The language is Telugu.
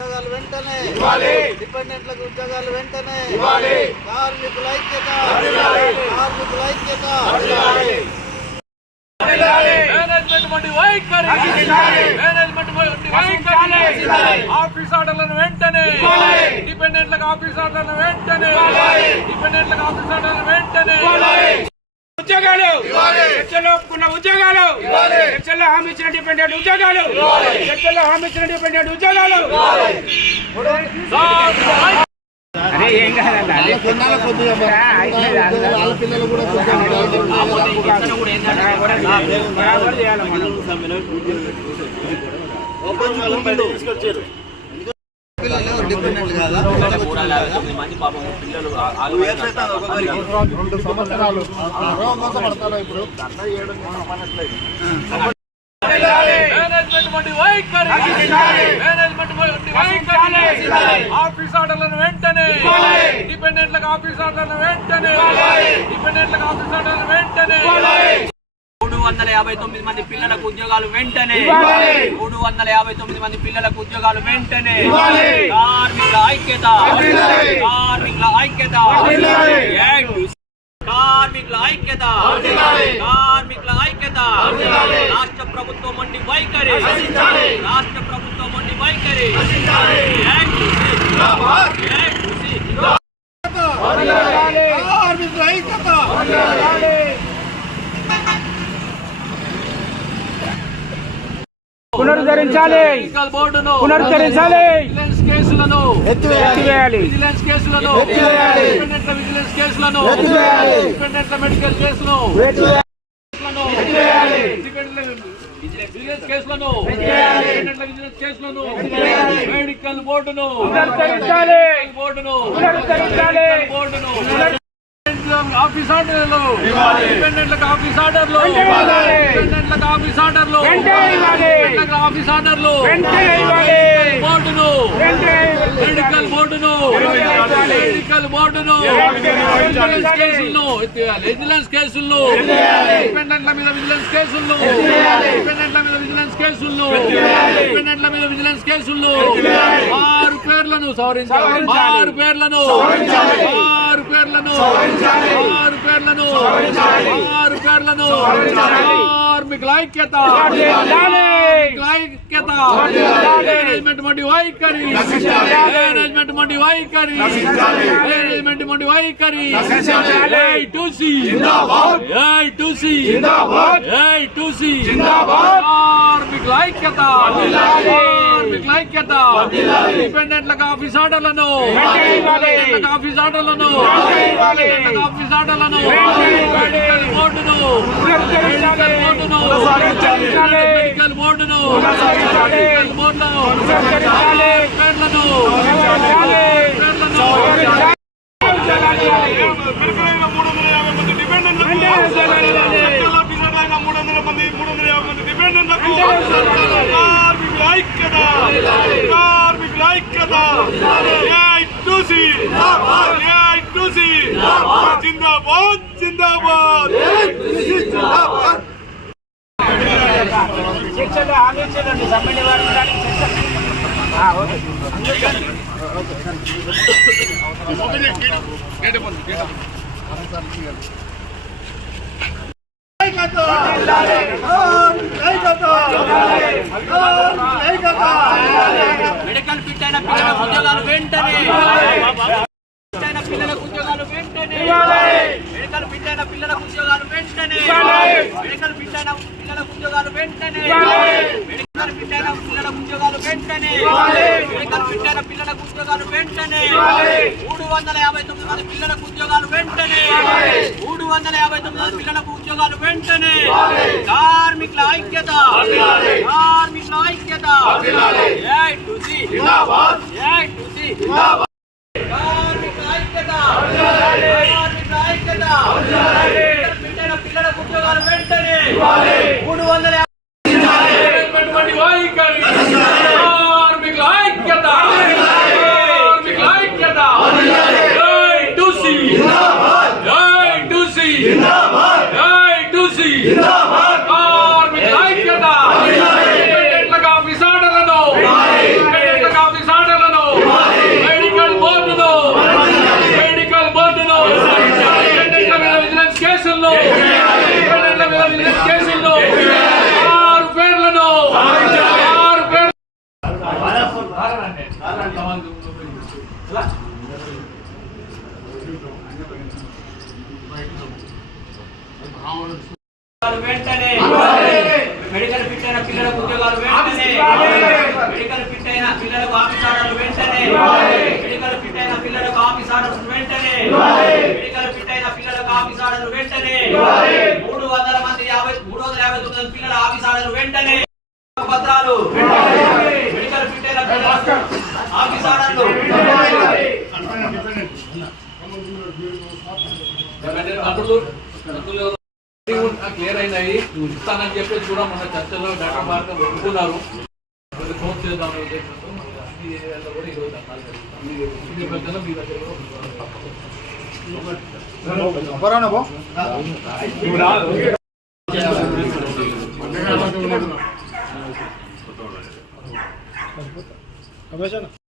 ఉద్యోగాలు వెంటనే డిపెండెంట్లకు ఉద్యోగాలు వెంటనే కార్మికుల ఐక్యత కార్మికుల ఐక్యత మేనేజ్మెంట్ మండి వైఖరి మేనేజ్మెంట్ మండి వైఖరి ఆఫీస్ ఆర్డర్లను వెంటనే డిపెండెంట్లకు ఆఫీస్ ఆర్డర్లను వెంటనే డిపెండెంట్లకు ఆఫీస్ ఆర్డర్లను వెంటనే ఉద్యోగాలు చర్చలో ఒప్పుకున్న ఉద్యోగాలు చర్చలో హామీ ఇచ్చిన డిపెండెంట్ ఉద్యోగాలు చర్చలో హామీ ఇచ్చిన డిపెండెంట్ ఉద్యోగాలు అదే ఏం కాదండి వాళ్ళ పిల్లలు కూడా తీసుకొచ్చారు డిపెండెంట్ కాదా 2 సంవత్సరాలు మోసపడతారు ఇప్పుడు మేనేజ్మెంట్ మండి వైఖరి మేనేజ్మెంట్ మండి వైఖరి ఆఫీస్ ఆర్డర్లను వెంటనే డిపెండెంట్లకు ఆఫీస్ ఆర్డర్లను వెంటనే డిపెండెంట్లకు ఆఫీస్ ఆర్డర్లను వెంటనే 359 మంది పిల్లలకు ఉద్యోగాలు వెంటనే 359 మంది పిల్లలకు ఉద్యోగాలు వెంటనే కార్మికుల ఐక్యత కార్మికుల ఐక్యత కార్మికుల ఐక్యత కార్మికుల ఐక్యత రాష్ట్ర ప్రభుత్వం మండి వైఖరి రాష్ట్ర ప్రభుత్వం మండి వైఖరి కార్మికుల ఐక్యత పునరుద్ధరించాలి పునరుద్ధరించాలి విజిలెన్స్ కేసులను ఎత్తివేయాలి విజిలెన్స్ కేసులను డిపెండెంట్ల విజిలెన్స్ కేసులను డిపెండెంట్ల మెడికల్ కేసులను విజిలెన్స్ కేసులను డిపెండెంట్ల విజిలెన్స్ కేసులను మెడికల్ బోర్డును పునరుద్ధరించాలి ఆఫీస్ ఆర్డర్లు డిపెండెంట్లకు ఆఫీస్ ఆర్డర్లు డిపెండెంట్లకు ఆఫీస్ ఆర్డర్లు డిపెండెంట్లకు ఆఫీస్ ఆర్డర్లు బోర్డును మెడికల్ బోర్డును మెడికల్ బోర్డును విజిలెన్స్ కేసులను విజిలెన్స్ కేసులను డిపెండెంట్ల మీద విజిలెన్స్ కేసులను డిపెండెంట్ల మీద విజిలెన్స్ కేసులను డిపెండెంట్ల మీద విజిలెన్స్ కేసులను 6 పేర్లను సవరించాలి 6 పేర్లను 6 పేర్లను 6 పేర్లను కార్మికుల ఐక్యత ఐక్యత మేనేజ్మెంట్ మండి వైఖరి మేనేజ్మెంట్ మండి వైఖరి మేనేజ్మెంట్ మండి వైఖరి కార్మికుల ఐక్యత కార్మికుల ఐక్యత డిపెండెంట్లకు ఆఫీస్ ఆర్డర్లను ఆఫీస్ ఆర్డర్లను ఆఫీస్ ఆర్డర్లను మెడికల్ బోర్డును మెడికల్ బోర్డును మెడికల్ బోర్డును మెడికల్ బోర్డును పేర్లను కార్మికుల ఐక్యత జిందాబాద్ జిందాబాద్ శిక్షలు హామీ ఇచ్చేదండి సమ్మె నివారించడానికి మెడికల్ ఫిట్ అయిన పిల్లలకు ఉద్యోగాలు వెంటనే పిల్లలకు ఉద్యోగాలు వెంటనే మెడికల్ ఫిట్ అయిన పిల్లలకు ఉద్యోగాలు వెంటనే మెడికల్ ఫిట్ అయిన పిల్లలకు ఉద్యోగాలు వెంటనే మెడికల్ ఫిట్ అయిన పిల్లలకు ఉద్యోగాలు వెంటనే మెడికల్ ఫిట్ అయిన పిల్లలకు ఉద్యోగాలు వెంటనే 359 మంది పిల్లలకు ఉద్యోగాలు వెంటనే 359 మంది పిల్లలకు ఉద్యోగాలు వెంటనే కార్మికుల ఐక్యత కార్మికుల ఐక్యత పిల్లలకు ఉద్యోగాలు వెంటనే 350 కార్మికుల ఐక్యత వెంటనే మెడికల్ ఫిట్ అయిన పిల్లలకు ఉద్యోగాలు వెంటనే మెడికల్ ఫిట్ అయిన పిల్లలకు ఆఫీస్ ఆర్డర్లు వెంటనే మెడికల్ ఫిట్ అయిన పిల్లలకు ఆఫీస్ ఆర్డర్లు వెంటనే మెడికల్ ఫిట్ అయిన పిల్లలకు ఆఫీస్ ఆర్డర్లు వెంటనే 300 మంది 359 పిల్లల ఆఫీస్ ఆర్డర్లు వెంటనే పత్రాలు మెడికల్ ఫిట్ అయిన పిల్లలకు ఆఫీస్ ఆర్డర్లు క్లియర్ అయినాయి ఇస్తానని చెప్పేసి కూడా మన చర్చలో డాక్టర్ మార్గం ఒప్పుకున్నారు. ఫోన్ చేద్దాం ఉద్దేశంతో అన్ని ఏరియాలో కూడా ఈరోజు ధర్నాలు జరుగుతాయి. మీ దగ్గర రమేష్